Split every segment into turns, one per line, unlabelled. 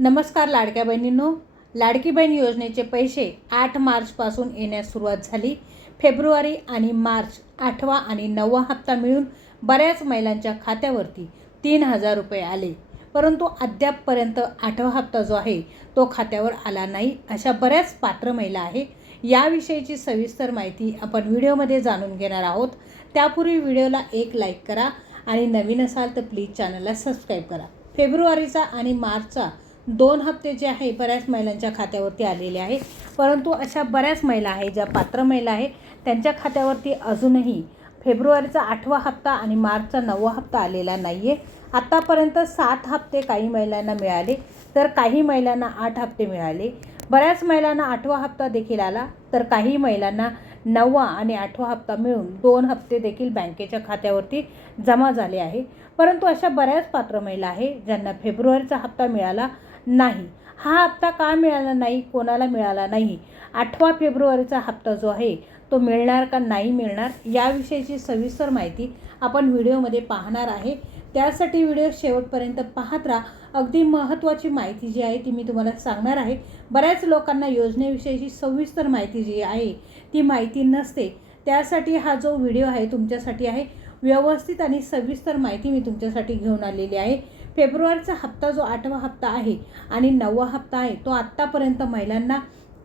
नमस्कार लाडक्या बहिणींनो. लाडकी बहीण योजनेचे पैसे आठ मार्चपासून येण्यास सुरुवात झाली. फेब्रुवारी आणि मार्च आठवा आणि नववा हप्ता मिळून बऱ्याच महिलांच्या खात्यावरती तीन हजार रुपये आले. परंतु अद्यापपर्यंत आठवा हप्ता जो आहे तो खात्यावर आला नाही. अशा बऱ्याच पात्र महिला आहे. याविषयीची सविस्तर माहिती आपण व्हिडिओमध्ये जाणून घेणार आहोत. त्यापूर्वी व्हिडिओला एक लाईक करा आणि नवीन असाल तर प्लीज चॅनलला सबस्क्राईब करा. फेब्रुवारीचा आणि मार्चचा दोन हप्ते जे आहे बऱ्याच महिलांच्या खात्यावरती आलेले आहे परंतु अशा बऱ्याच महिला आहे ज्या पात्र महिला आहे त्यांच्या खात्यावरती अजूनही फेब्रुवारीचा आठवा हप्ता आणि मार्चचा नववा हप्ता आलेला नाही आहे आत्तापर्यंत सात हप्ते काही महिलांना मिळाले तर काही महिलांना आठ हप्ते मिळाले. बऱ्याच महिलांना आठवा हप्ता देखील आला तर काही महिलांना नववा आणि आठवा हप्ता मिळून दोन हप्ते देखील बँकेच्या खात्यावरती जमा झाले आहे. परंतु अशा बऱ्याच पात्र महिला आहे ज्यांना फेब्रुवारीचा हप्ता मिळाला नाही. हा हप्ता का मिळाला नाही कोणाला मिळाला नाही? आठवा फेब्रुवारीचा हप्ता जो आहे तो मिळणार का नाही मिळणार याविषयीची सविस्तर माहिती आपण व्हिडिओमध्ये पाहणार आहे. त्यासाठी व्हिडिओ शेवटपर्यंत पाहत राहा. अगदी महत्त्वाची माहिती जी आहे ती मी तुम्हाला सांगणार आहे. बऱ्याच लोकांना योजनेविषयीची सविस्तर माहिती जी आहे ती माहिती नसते. त्यासाठी हा जो व्हिडिओ आहे तुमच्यासाठी आहे. व्यवस्थित आणि सविस्तर माहिती मी तुमच्यासाठी घेऊन आलेली आहे. फेब्रुवारीचा हप्ता जो आठवा हप्ता आहे आणि नववा हप्ता आहे तो आत्तापर्यंत महिलांना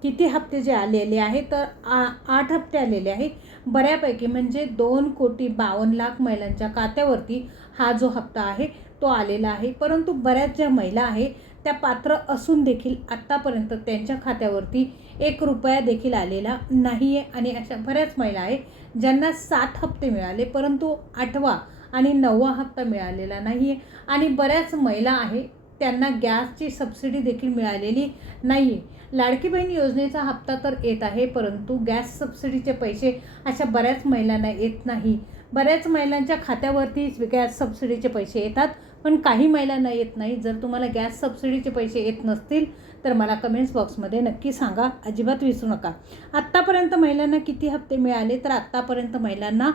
किती हप्ते जे आलेले आहे तर आ आठ हप्ते आलेले आहे. बऱ्यापैकी म्हणजे दोन कोटी बावन्न लाख महिलांच्या खात्यावरती हा जो हप्ता आहे तो आलेला आहे. परंतु बऱ्याच ज्या महिला आहे त्या पात्र असून देखील आत्तापर्यंत त्यांच्या खात्यावरती एक रुपया देखील आलेला नाही आहे आणि अशा बऱ्याच महिला आहे ज्यांना सात हप्ते मिळाले परंतु आठवा आणि नववा हप्ता मिळालेला नाही आहे आणि बऱ्याच महिला आहे त्यांना गॅसची सबसिडी देखील मिळालेली नाही आहे लाडकी बहीण योजनेचा हप्ता तर येत आहे परंतु गॅस सबसिडीचे पैसे अशा बऱ्याच महिलांना येत नाही. बऱ्याच महिलांच्या खात्यावरती गॅस सबसिडीचे पैसे येतात पण काही महिलांना येत नाही. जर तुम्हाला गॅस सबसिडीचे पैसे येत नसतील तर मला कमेंट्स बॉक्समध्ये नक्की सांगा. अजिबात विसरू नका. आत्तापर्यंत महिलांना किती हप्ते मिळाले? तर आत्तापर्यंत महिलांना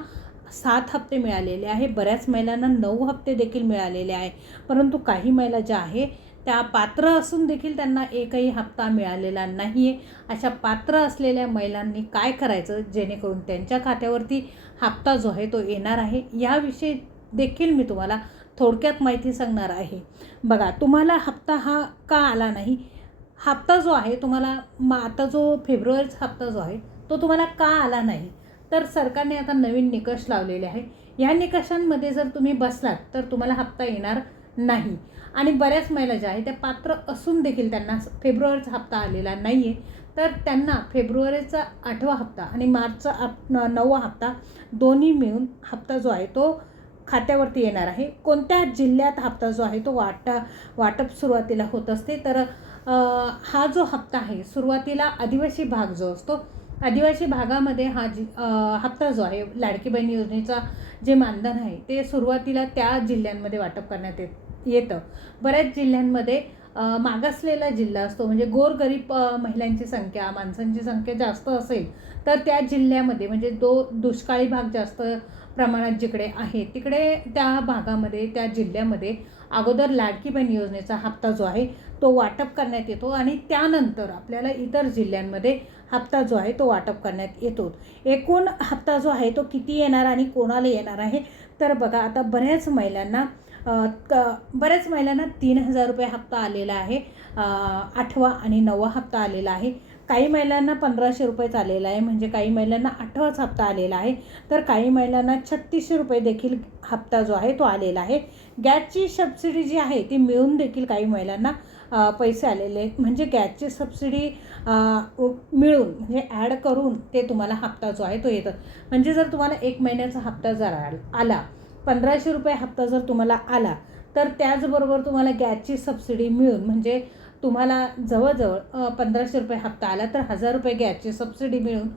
सात हप्ते मिळालेले आहे. बऱ्याच महिलांना नऊ हप्ते देखील मिळालेले आहे. परंतु काही महिला ज्या आहे त्या पात्र असून देखील त्यांना एकही हप्ता मिळालेला नाही आहे अशा पात्र असलेल्या महिलांनी काय करायचं? जेणेकरून त्यांच्या खात्यावरती हप्ता जो आहे तो येणार आहे. याविषयी देखील मी तुम्हाला थोडक्यात माहिती सांगणार आहे. बघा तुम्हाला हप्ता हा का आला नाही? हप्ता जो आहे तुम्हाला मग आता जो फेब्रुवारीचा हप्ता जो आहे तो तुम्हाला का आला नाही? तर सरकारने आता नवीन निकष लावलेले आहे या निकषांमध्ये जर तुम्ही बसलात तर तुम्हाला हप्ता येणार नाही. आणि बऱ्याच महिला ज्या आहेत त्या पात्र असून देखील त्यांना फेब्रुवारीचा हप्ता आलेला नाही आहे तर त्यांना फेब्रुवारीचा आठवा हप्ता आणि मार्चचा आप नववा हप्ता दोन्ही मिळून हप्ता जो आहे तो खात्यावरती येणार आहे. कोणत्या जिल्ह्यात हप्ता जो आहे तो वाटा वाटप सुरुवातीला होत असते तर हा जो हप्ता आहे सुरुवातीला आदिवासी भाग जो असतो आदिवासी भागामध्ये हा जी हप्ता जो आहे लाडकी बहीण योजनेचा जे मानधन आहे ते सुरुवातीला त्या जिल्ह्यांमध्ये वाटप करण्यात येत येतं. बऱ्याच जिल्ह्यांमध्ये मागासलेला जिल्हा असतो म्हणजे गोरगरीब महिलांची संख्या माणसांची संख्या जास्त असेल तर त्या जिल्ह्यामध्ये म्हणजे तो दुष्काळी भाग जास्त प्रमाणात जिकडे आहे तिकडे त्या भागामध्ये त्या जिल्ह्यामध्ये अगोदर लाडकी बहीण योजनेचा हप्ता जो आहे तो वाटप करण्यात येतो आणि त्यानंतर आपल्याला इतर जिल्ह्यांमध्ये हप्ता जो आहे तो वाटप करण्यात येतो. एकूण हप्ता जो आहे तो किती येणार आणि कोणाला येणार आहे? तर बघा आता बऱ्याच महिलांना क बऱ्याच महिलांना तीन हजार रुपये हप्ता आलेला आहे आठवा आणि नववा हप्ता आलेला आहे. काही महिलांना पंधराशे रुपये आलेला आहे म्हणजे काही महिलांना आठवाच हप्ता आलेला आहे. तर काही महिलांना छत्तीसशे रुपये देखील हप्ता जो आहे तो आलेला आहे. गॅसची सबसिडी जी आहे ती मिळून देखील काही महिलांना पैसे आलेले म्हणजे गॅसची सबसिडी मिळून म्हणजे ॲड करून ते तुम्हाला हप्ता जो आहे तो येतात म्हणजे जर तुम्हाला एक महिन्याचा हप्ता जर आला पंधराशे रुपये हप्ता जर तुम्हाला आला तर त्याचबरोबर तुम्हाला गॅसची सबसिडी मिळून म्हणजे तुम्हाला जवळजवळ पंधराशे रुपये हप्ता आला तर हजार रुपये गॅसची सबसिडी मिळून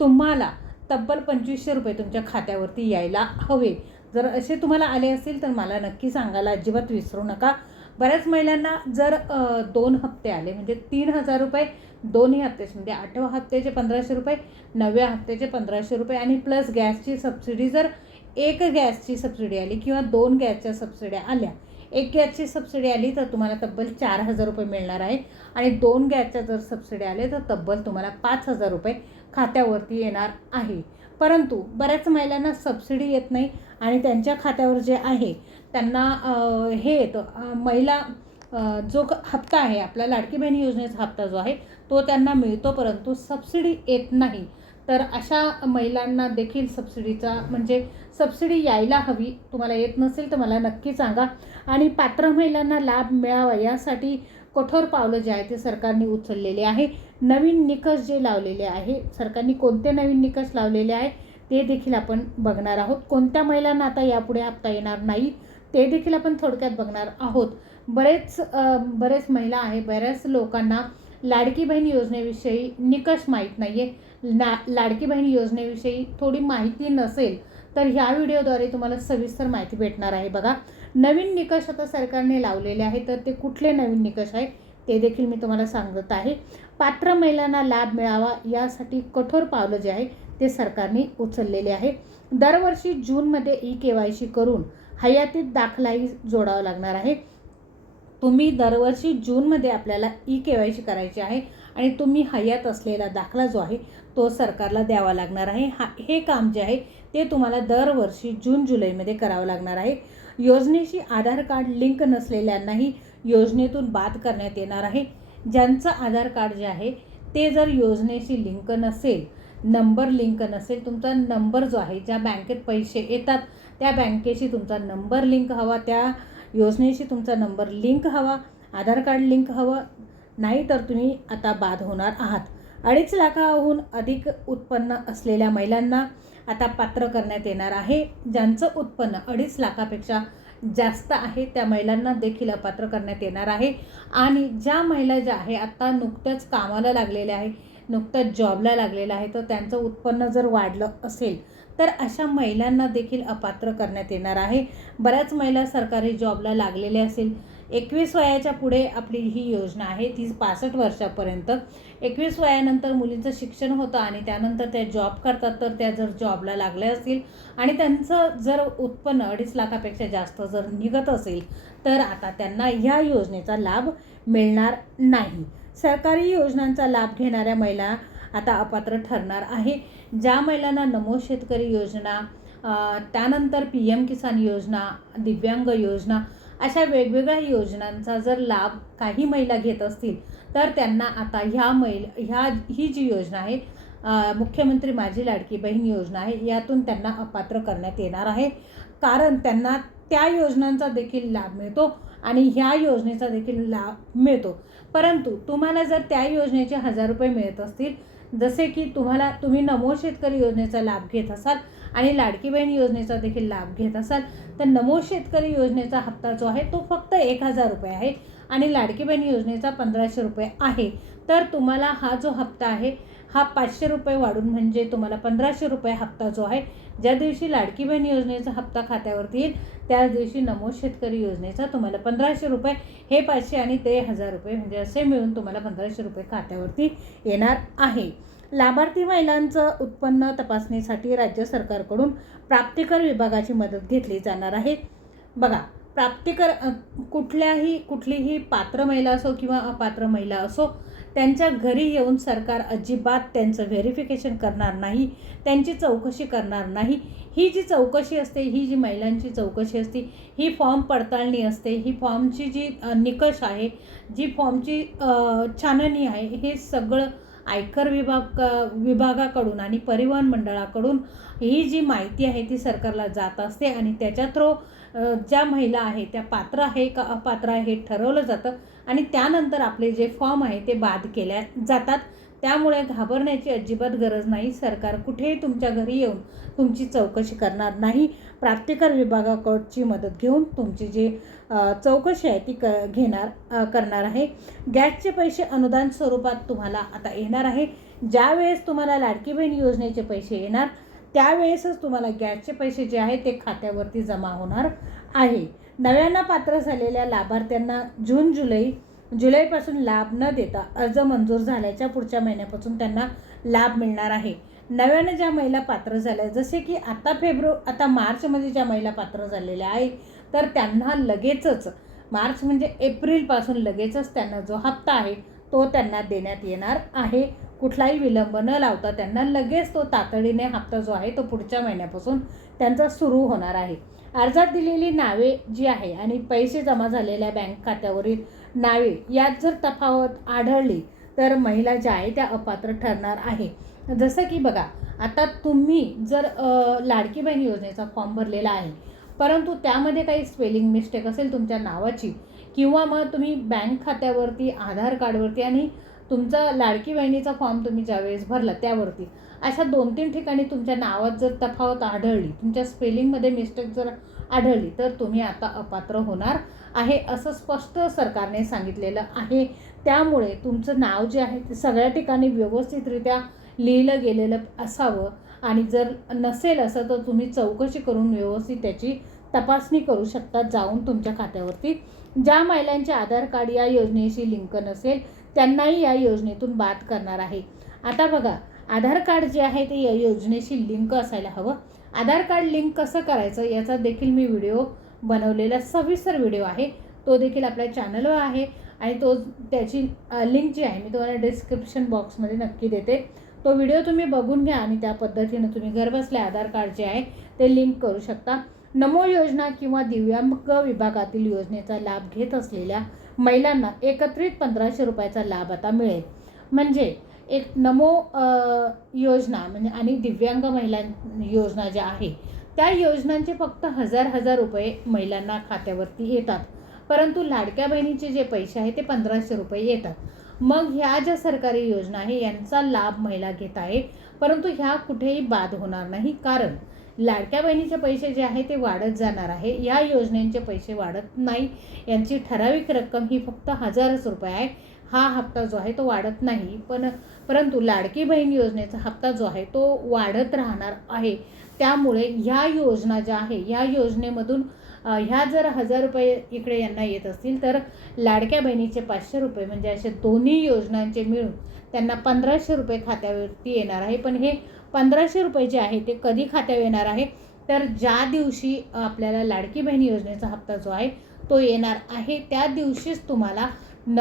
तुम्हाला तब्बल पंचवीसशे रुपये तुमच्या खात्यावरती यायला हवे. जर असे तुम्हाला आले असेल तर मला नक्की सांगायला अजिबात विसरू नका. बऱ्याच महिलांना जर दोन हप्ते आले म्हणजे तीन हजार रुपये दोन्ही हप्त्याचे म्हणजे आठव्या हप्त्याचे पंधराशे रुपये नवव्या हप्त्याचे पंधराशे रुपये आणि प्लस गॅसची सबसिडी जर एक गॅसची सबसिडी आली किंवा दोन गॅसच्या सबसिड्या आल्या एक गॅसची सबसिडी आली तर तुम्हाला तब्बल चार हजार रुपये मिळणार आहे आणि दोन गॅसच्या जर सबसिडी आले तर तब्बल तुम्हाला पाच हजार रुपये खात्यावरती येणार आहे. परंतु बऱ्याच महिलांना सबसिडी येत नाही आणि त्यांच्या खात्यावर जे आहे त्यांना हे येतं महिला जो हप्ता आहे आपला लाडकी बहीण योजनेचा हप्ता जो आहे तो त्यांना मिळतो परंतु सबसिडी येत नाही. तर अशा महिलांना देखील सबसिडीचा म्हणजे सबसिडी यायला हवी. तुम्हाला येत नसेल तर मला नक्की सांगा. आणि पात्र महिलांना लाभ मिळावा यासाठी कठोर पावलं जे आहे ते सरकारने उचललेले आहे. नवीन निकष जे लावलेले आहे सरकारने कोणते नवीन निकष लावलेले आहे ते देखील आपण बघणार आहोत. कोणत्या महिलांना आता यापुढे हप्ता येणार नाही ते देखील आपण थोडक्यात बघणार आहोत. बरेच बरेच महिला आहे बऱ्याच लोकांना लाडकी बहीण योजनेविषयी निकष माहीत नाही आहे ला लाडकी बहीण योजनेविषयी थोडी माहिती नसेल तर ह्या व्हिडिओद्वारे तुम्हाला सविस्तर माहिती भेटणार आहे बघा. नवीन निकष आता सरकारने लावलेले आहे तर ते कुठले नवीन निकष आहे ते देखील मी तुम्हाला सांगत आहे. पात्र महिलांना लाभ मिळावा यासाठी कठोर पावलं जे आहे ते सरकारने उचललेले आहे. दरवर्षी जूनमध्ये ई के वाय सी करून हयातीत दाखलाही जोडावा लागणार आहे. तुम्ही दरवर्षी जूनमध्ये आपल्याला ई के वाय सी करायची आहे आणि तुम्ही हयात असलेला दाखला जो आहे तो सरकारला द्यावा लागणार आहे. हा हे काम जे आहे ते तुम्हाला दरवर्षी जून जुलैमध्ये करावं लागणार आहे. योजनेशी आधार कार्ड लिंक नसलेल्यांनाही योजनेतून बाद करण्यात येणार आहे. ज्यांचं आधार कार्ड जे आहे ते जर योजनेशी लिंक नसेल नंबर लिंक नसेल तुमचा नंबर जो आहे ज्या बँकेत पैसे येतात त्या बँकेशी तुमचा नंबर लिंक हवा त्या योजनेशी तुमचा नंबर लिंक हवा आधार कार्ड लिंक हवं नाही तर तुम्ही आता बाद होणार आहात. अडीच लाखाहून अधिक उत्पन्न असलेल्या महिलांना आता पात्र करण्यात येणार आहे. ज्यांचं उत्पन्न अडीच लाखापेक्षा जास्त आहे त्या महिलांना देखील अपात्र करण्यात येणार आहे. आणि ज्या महिला ज्या आहे आत्ता नुकत्याच कामाला लागलेल्या आहे नुकतंच जॉबला लागलेलं आहे तर त्यांचं उत्पन्न जर वाढलं असेल तर अशा महिलांना देखील अपात्र करण्यात येणार आहे. बऱ्याच महिला सरकारी जॉबला लागलेल्या असेल. एकवीस वयाच्या पुढे आपली ही योजना आहे. ती पासष्ट वर्षापर्यंत. एकवीस वयानंतर मुलींचं शिक्षण होतं आणि त्यानंतर त्या जॉब करतात तर त्या जर जॉबला लागल्या असतील आणि त्यांचं जर उत्पन्न अडीच लाखापेक्षा जास्त जर निघत असेल तर आता त्यांना ह्या योजनेचा लाभ मिळणार नाही. सरकारी योजनांचा लाभ घेणाऱ्या महिला आता अपात्र ठरणार आहे. ज्या महिलांना नमो शेतकरी योजना त्यानंतर पी एम किसान योजना दिव्यांग योजना अशा वेगवेगळ्या योजनांचा जर लाभ काही महिला घेत असतील तर त्यांना आता ह्या मैल ह्या ही जी योजना आहे मुख्यमंत्री माझी लाडकी बहीण योजना आहे यातून त्यांना अपात्र करण्यात येणार आहे. कारण त्यांना त्या योजनांचा देखील लाभ मिळतो आणि ह्या योजनेचा देखील लाभ मिळतो. परंतु तुम्हाला जर त्या योजनेचे हजार रुपये मिळत असतील जसे की तुम्हाला तुम्ही नमो शेतकरी योजनेचा लाभ घेत असाल आणि लाडकी बहीण योजनेचा देखील लाभ घेत असाल तर नमो शेतकरी योजनेचा हप्ता जो आहे तो फक्त एक हजार रुपये आहे आणि लाडकी बहीण योजनेचा पंधराशे रुपये आहे. तर तुम्हाला हा जो हप्ता आहे हा पाचशे रुपये वाढून म्हणजे तुम्हाला पंधराशे रुपये हप्ता जो आहे ज्या दिवशी लाडकी बहीण योजनेचा हप्ता खात्यावरती येईल त्या दिवशी नमो शेतकरी योजनेचा तुम्हाला पंधराशे रुपये हे पाचशे आणि ते हजार रुपये म्हणजे असे मिळून तुम्हाला पंधराशे रुपये खात्यावरती येणार आहे. लाभार्थी महिलांचं उत्पन्न तपासणीसाठी राज्य सरकारकडून प्राप्तिकर विभागाची मदत घेतली जाणार आहे. बघा प्राप्तिकर कुठल्याही कुठलीही पात्र महिला असो किंवा अपात्र महिला असो त्यांच्या घरी येऊन सरकार अजिबात त्यांचं व्हेरिफिकेशन करणार नाही त्यांची चौकशी करणार नाही. ही जी चौकशी असते ही जी महिलांची चौकशी असते ही फॉर्म पडताळणी असते ही फॉर्मची जी निकष आहे जी फॉर्मची छाननी आहे हे सगळं आयकर विभाग विभागाकडून आणि परिवहन मंडळाकडून ही जी माहिती आहे ती सरकारला जात असते आणि त्याच्या थ्रो ज्या महिला आहे त्या पात्र आहे का अपात्र आहे हे ठरवलं जातं. आणि त्यानंतर आपले जे फॉर्म आहे ते बाद केल्या जातात. त्यामुळे घाबरण्याची अजिबात गरज नाही. सरकार कुठेही तुमच्या घरी येऊन तुमची चौकशी करणार नाही. प्राप्तिकर विभागाकडची मदत घेऊन तुमची जी चौकशी आहे ती क घेणार करणार आहे. गॅसचे पैसे अनुदान स्वरूपात तुम्हाला आता येणार आहे. ज्यावेळेस तुम्हाला लाडकी बहीण योजनेचे पैसे येणार त्यावेळेसच तुम्हाला गॅसचे पैसे जे आहे ते खात्यावरती जमा होणार आहे. नव्यानं पात्र झालेल्या लाभार्थ्यांना जून जुलै जुलैपासून लाभ न देता अर्ज मंजूर झाल्याच्या पुढच्या महिन्यापासून त्यांना लाभ मिळणार आहे. नव्यानं ज्या महिला पात्र झाल्या जसे की आता फेब्रु आता मार्चमध्ये ज्या महिला पात्र झालेल्या आहे तर त्यांना लगेचच मार्च म्हणजे एप्रिलपासून लगेचच त्यांना जो हप्ता आहे तो त्यांना देण्यात येणार आहे. कुठलाही विलंब न लावता त्यांना लगेच तो तातडीने हप्ता जो आहे तो पुढच्या महिन्यापासून त्यांचा सुरू होणार आहे. अर्जात दिलेली नावे जी आहे आणि पैसे जमा झालेल्या बँक खात्यावरील नावे यात जर तफावत आढळली तर महिला ज्या आहे त्या अपात्र ठरणार आहे. जसं की बघा आता तुम्ही जर लाडकी बहीण योजनेचा फॉर्म भरलेला आहे परंतु त्यामध्ये काही स्पेलिंग मिस्टेक असेल तुमच्या नावाची किंवा मग तुम्ही बँक खात्यावरती आधार कार्डवरती आणि तुमचा लाडकी बहिणीचा फॉर्म तुम्ही ज्यावेळेस भरला त्यावरती अशा दोन तीन ठिकाणी तुमच्या नावात जर तफावत आढळली तुमच्या स्पेलिंगमध्ये मिस्टेक जर आढळली तर तुम्ही आता अपात्र होणार आहे असं स्पष्ट सरकारने सांगितलेलं आहे. त्यामुळे तुमचं नाव जे आहे ते सगळ्या ठिकाणी व्यवस्थितरित्या लिहिलं गेलेलं असावं आणि जर नसेल असं तर तुम्ही चौकशी करून व्यवस्थित त्याची तपासणी करू शकता जाऊन तुमच्या खात्यावरती. ज्या महिलांचे आधार कार्ड या योजनेशी लिंक नसेल त्यांनाही या योजनेतून बाद करणार आहे. आता बघा आधार कार्ड जे आहे ते या योजनेशी लिंक असायला हवं. आधार कार्ड लिंक कसं करायचं याचा देखील मी व्हिडिओ बनवलेला सविस्तर व्हिडिओ आहे. तो देखील आपल्या चॅनलवर आहे आणि तो त्याची लिंक जी आहे मी तुम्हाला डिस्क्रिप्शन बॉक्समध्ये नक्की देते. तो व्हिडिओ तुम्ही बघून घ्या आणि त्या पद्धतीनं तुम्ही घरबसल्या आधार कार्ड जे आहे ते लिंक करू शकता. नमो योजना किंवा दिव्यांग विभागातील योजनेचा लाभ घेत असलेल्या महिलांना एकत्रित पंधराशे रुपयाचा लाभ आता मिळेल. म्हणजे एक नमो योजना म्हणजे आणि दिव्यांग महिला योजना ज्या आहे त्या योजनांचे फक्त हजार हजार रुपये महिलांना खात्यावरती येतात. परंतु लाडक्या बहिणीचे जे पैसे आहे ते पंधराशे रुपये येतात. मग ह्या ज्या सरकारी योजना आहे यांचा लाभ महिला घेत आहे परंतु ह्या कुठेही बाद होणार नाही. कारण लाडक्या बहिणीचे पैसे जे आहे ते वाढत जाणार आहे. या योजनेचे पैसे वाढत नाही. यांची ठराविक रक्कम ही फक्त हजारच रुपये आहे. हा हप्ता जो आहे तो वाढत नाही. पण परंतु लाडकी बहीण योजनेचा हप्ता जो आहे तो वाढत राहणार आहे. त्यामुळे ह्या योजना ज्या आहे ह्या योजनेमधून ह्या जर हजार रुपये इकडे यांना येत असतील तर लाडक्या बहिणीचे पाचशे रुपये म्हणजे असे दोन्ही योजनांचे मिळून त्यांना पंधराशे रुपये खात्यावरती येणार आहे. पण हे पंधराशे रुपये जे आहे ते कधी खात्यावर येणार आहे? तर ज्या दिवशी आपल्याला लाडकी बहीण योजनेचा हप्ता जो आहे तो येणार आहे त्या दिवशीच तुम्हाला न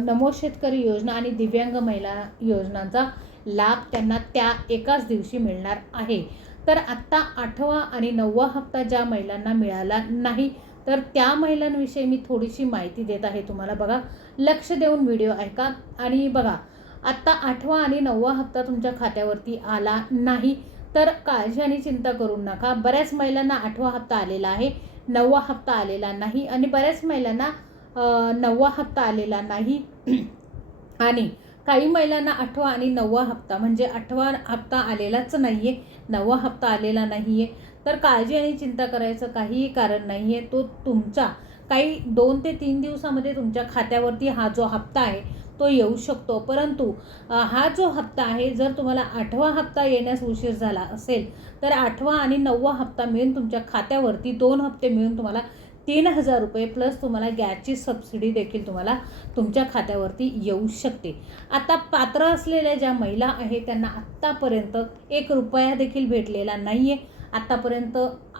नमो शेतकरी योजना आणि दिव्यांग महिला योजनांचा लाभ त्यांना त्या एकाच दिवशी मिळणार आहे. तर आत्ता आठवा आणि नववा हप्ता ज्या महिलांना मिळाला नाही तर त्या महिलांविषयी मी थोडीशी माहिती देत आहे तुम्हाला. बघा लक्ष देऊन व्हिडिओ ऐका आणि बघा आत्ता आठवा आणि नववा हप्ता तुमच्या खात्यावरती आला नाही तर काळजी आणि चिंता करू नका. बऱ्याच महिलांना आठवा हप्ता आलेला आहे नववा हप्ता आलेला नाही आणि बऱ्याच महिलांना नववा हप्ता आलेला नाही. आणि काही महिलांना आठवा आणि नववा हप्ता म्हणजे आठवा हप्ता आलेलाच नाही आहे नववा हप्ता आलेला नाही आहे तर काळजी आणि चिंता करायचं काहीही कारण नाही आहे तो तुमचा काही दोन ते तीन दिवसामध्ये तुमच्या खात्यावरती हा जो हप्ता आहे तो येऊ शकतो. परंतु हा जो हप्ता आहे जर तुम्हाला आठवा हप्ता येण्यास उशीर झाला असेल तर आठवा आणि नववा हप्ता मिळून तुमच्या खात्यावरती दोन हप्ते मिळून तुम्हाला तीन हजार रुपये प्लस तुम्हाला गॅसची सबसिडी देखील तुम्हाला तुमच्या खात्यावरती येऊ शकते. आता पात्र असलेल्या ज्या महिला आहेत त्यांना आत्तापर्यंत एक रुपया देखील भेटलेला नाही आहे आत्तापर्यंत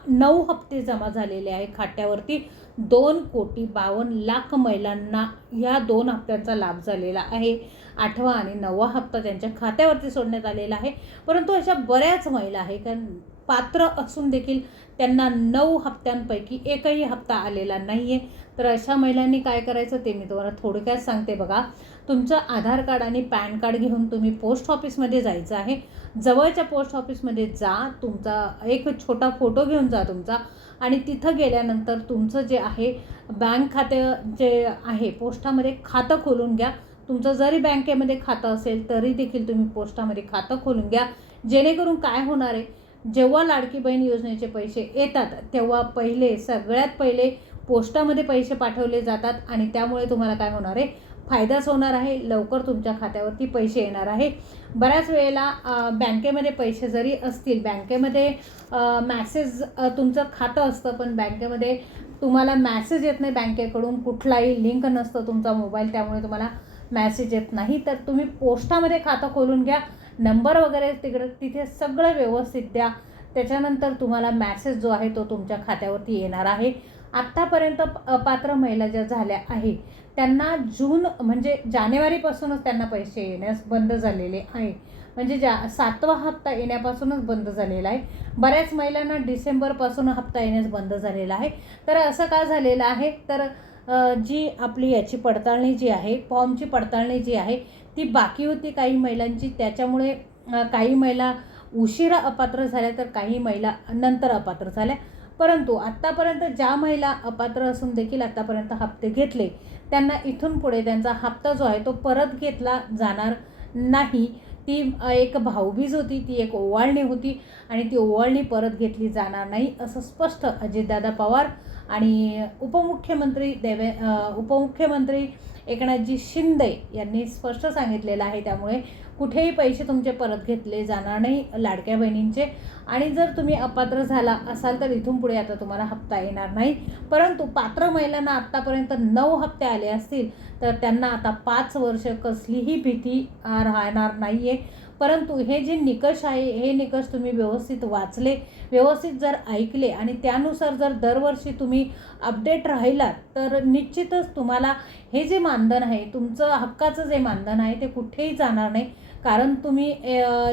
नऊ हप्ते जमा झालेले आहे खात्यावरती. दोन कोटी बावन्न लाख महिलांना या दोन हप्त्यांचा लाभ झालेला आहे. आठवा आणि नववा हप्ता त्यांच्या खात्यावरती सोडण्यात आलेला आहे. परंतु अशा बऱ्याच महिला आहे कारण पात्र असून देखील त्यांना नऊ हप्त्यांपैकी एकही हप्ता आलेला नाही आहे तर अशा महिलांनी काय करायचं ते मी तुम्हाला थोडक्यात सांगते बघा. तुमचं आधार कार्ड आणि पॅन कार्ड घेऊन तुम्ही पोस्ट ऑफिसमध्ये जायचं आहे. जवळच्या पोस्ट ऑफिसमध्ये जा तुमचा एक छोटा फोटो घेऊन जा तुमचा. आणि तिथं गेल्यानंतर तुमचं जे आहे बँक खाते जे आहे पोस्टामध्ये खातं खोलून घ्या. तुमचं जरी बँकेमध्ये खातं असेल तरी देखील तुम्ही पोस्टामध्ये खातं खोलून घ्या. जेणेकरून काय होणार आहे जेव्हा लाडकी बहीण योजनेचे पैसे येतात तेव्हा पहिले सगळ्यात पहिले पोस्टामध्ये पैसे पाठवले जातात आणि त्यामुळे तुम्हाला काय होणार आहे? फायदाच होणार आहे. लवकर तुमच्या खात्यावरती पैसे येणार आहे. बऱ्याच वेळेला बँकेमध्ये पैसे जरी असतील बँकेमध्ये मॅसेज तुमचं खातं असतं पण बँकेमध्ये तुम्हाला मॅसेज येत नाही बँकेकडून. कुठलाही लिंक नसतं तुमचा मोबाईल त्यामुळे तुम्हाला मॅसेज येत नाही. तर तुम्ही पोस्टामध्ये खातं खोलून घ्या. नंबर वगैरे तिकडं तिथे सगळं व्यवस्थित द्या. त्याच्यानंतर तुम्हाला मॅसेज जो आहे तो तुमच्या खात्यावरती येणार आहे. आत्तापर्यंत अपात्र महिला ज्या झाल्या आहे त्यांना जून म्हणजे जानेवारीपासूनच त्यांना पैसे येण्यास बंद झालेले आहे. म्हणजे ज्या सातवा हप्ता येण्यापासूनच बंद झालेला आहे. बऱ्याच महिलांना डिसेंबरपासून हप्ता येण्यास बंद झालेला आहे. तर असं का झालेलं आहे? तर जी आपली याची पडताळणी जी आहे फॉर्मची पडताळणी जी आहे ती बाकी होती काही महिलांची. त्याच्यामुळे काही महिला उशिरा अपात्र झाल्या तर काही महिला नंतर अपात्र झाल्या. परंतु आत्तापर्यंत ज्या महिला अपात्र असून देखील आत्तापर्यंत हप्ते घेतले त्यांना इथून पुढे त्यांचा हप्ता जो आहे तो परत घेतला जाणार नाही. ती एक भाऊबीज होती ती एक ओवाळणी होती आणि ती ओवाळणी परत घेतली जाणार नाही असं स्पष्ट अजितदादा पवार आणि उपमुख्यमंत्री देवे उपमुख्यमंत्री एकनाथजी शिंदे यांनी स्पष्ट सांगितलेलं आहे. त्यामुळे कुठेही पैसे तुमचे परत घेतले जाणार नाही. लाडक्या बहिणींचे आणि जर तुम्ही अपात्र झाला असाल तर इथून पुढे आता तुम्हाला हप्ता येणार नाही. परंतु पात्र महिलांना आत्तापर्यंत नऊ हप्ते आले असतील तर त्यांना आता पाच वर्ष कसलीही भीती राहणार नाही आहे परंतु हे जे निकष आहे हे निकष तुम्ही व्यवस्थित वाचले व्यवस्थित जर ऐकले आणि त्यानुसार जर दरवर्षी तुम्ही अपडेट राहिलात तर निश्चितच तुम्हाला हे जे मानधन आहे तुमचं हक्काचं जे मानधन आहे ते कुठेही जाणार नाही. कारण तुम्ही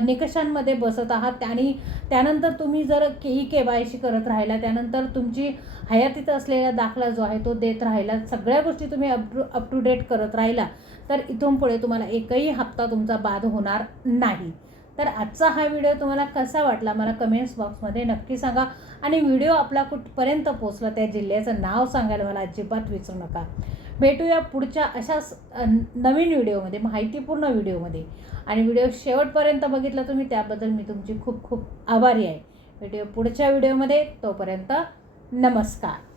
निकषांमध्ये बसत आहात आणि त्यानंतर तुम्ही जर केही के वाय सी करत राहिला त्यानंतर तुमची हयातीत असलेला दाखला जो आहे तो देत राहिला सगळ्या गोष्टी तुम्ही up to up to date करत राहिला तर इथून पुढे तुम्हाला एकही हप्ता तुमचा बाद होणार नाही. तर आजचा हा व्हिडिओ तुम्हाला कसा वाटला मला कमेंट्स बॉक्समध्ये नक्की सांगा आणि व्हिडिओ आपला कुठपर्यंत पोचला त्या जिल्ह्याचं नाव सांगायला मला अजिबात विसरू नका. भेटूया पुढच्या अशाच नवीन व्हिडिओमध्ये माहितीपूर्ण व्हिडिओमध्ये. आणि व्हिडिओ शेवटपर्यंत बघितला तुम्ही त्याबद्दल मी तुमची खूप खूप आभारी आहे. व्हिडिओ पुढच्या व्हिडिओमध्ये तोपर्यंत नमस्कार.